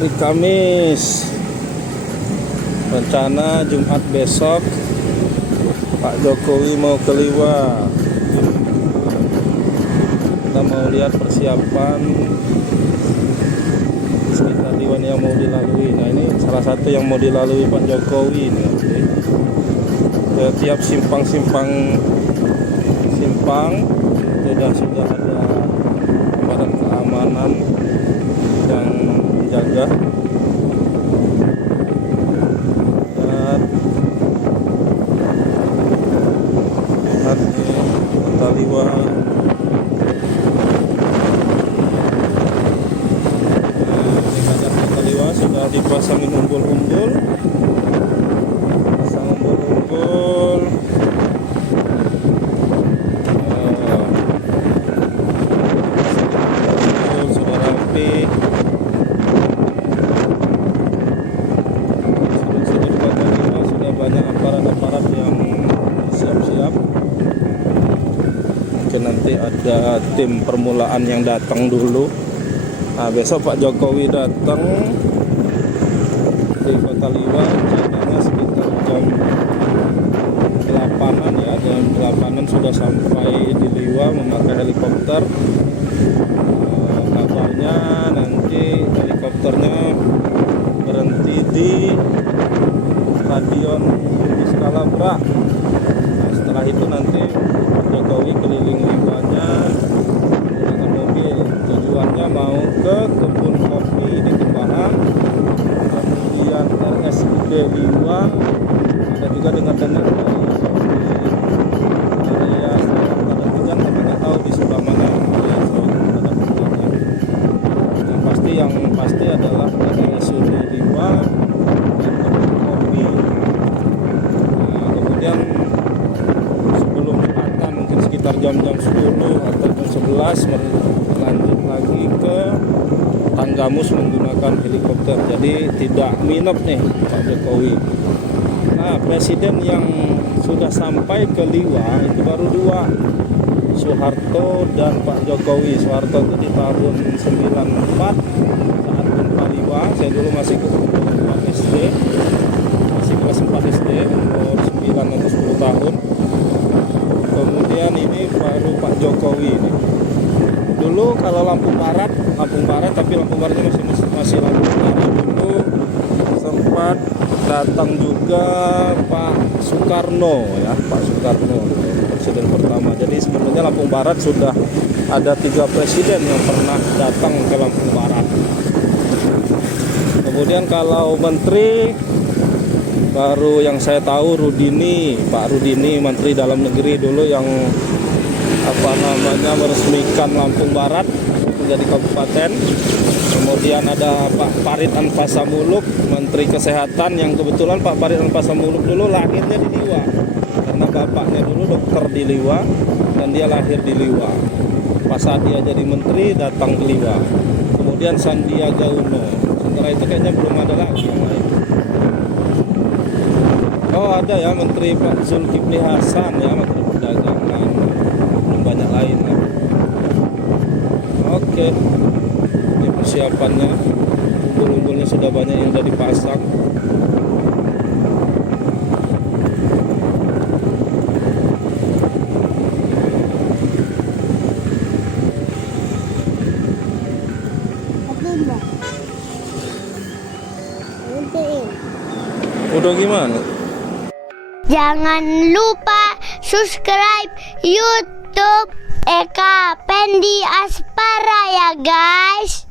Hari Kamis, rencana Jumat besok Pak Jokowi mau ke Liwa. Kita mau lihat persiapan di sekitar Liwa yang mau dilalui. Nah, ini salah satu yang mau dilalui Pak Jokowi ini. Setiap simpang sudah ada aparat keamanan yang menjaga. Dan Kota Liwa sudah dipasangin umbul-umbul, pasang umbul-umbul. Sudah rapi. Sudut-sudut Kota Liwa sudah banyak aparat-aparat yang siap-siap. Mungkin nanti ada tim permulaan yang datang dulu. Nah, besok Pak Jokowi datang di Kota Liwa rencananya sekitar jam 8-an ya. Jam 8-an sudah sampai di Liwa memakai helikopter. Kabarnya nanti helikopternya berhenti di Stadion Iskalabra. Nah, setelah itu nanti Pak Jokowi keliling Liwanya menggunakan mobil. Tujuannya mau ke kebun kopi di Kembangan, kemudian RSUD Liwa, ada juga dengar-dengar dari area Semarang Pada Tujan, tapi nggak tahu di sebelah mana area Semarang Pada Tujannya. Yang pasti adalah RSUD Liwa dan kebun kopi. Nah, kemudian sebelum Jumatan mungkin sekitar jam-jam 10 atau jam 11 lanjut lagi ke Tanggamus menggunakan helikopter. Jadi tidak minap nih Pak Jokowi. Nah, presiden yang sudah sampai ke Liwa itu baru dua, Soeharto dan Pak Jokowi. Soeharto itu di tahun 94 saat gempa Liwa. Saya dulu masih kelas 4 SD, masih kelas 4 SD, umur 9 atau 10 tahun. Kemudian ini baru Pak Jokowi ini. Dulu kalau Lampung Barat tapi Lampung Baratnya masih Lampung Barat. Dulu sempat datang juga Pak Soekarno ya, Pak Soekarno presiden pertama. Jadi sebenarnya Lampung Barat sudah ada 3 presiden yang pernah datang ke Lampung Barat. Kemudian kalau menteri baru yang saya tahu Rudini, Pak Rudini, Menteri Dalam Negeri dulu yang meresmikan Lampung Barat menjadi kabupaten. Kemudian ada Pak Farid Anfasamuluk, Menteri Kesehatan, yang kebetulan Pak Farid Anfasamuluk dulu lahirnya di Liwa karena bapaknya dulu dokter di Liwa dan dia lahir di Liwa. Pas saat dia jadi menteri datang ke Liwa. Kemudian Sandiaga Uno. Sementara itu kayaknya belum ada lagi yang lain. Oh, ada ya Menteri Pak Zulkifli Hasan ya, Menteri Perdagangan. Belum banyak lain ya. Oke. Ini persiapannya. Umbul-umbulnya sudah banyak yang sudah dipasang. Udah gimana? Jangan lupa subscribe YouTube Eka Pendi Aspara ya guys.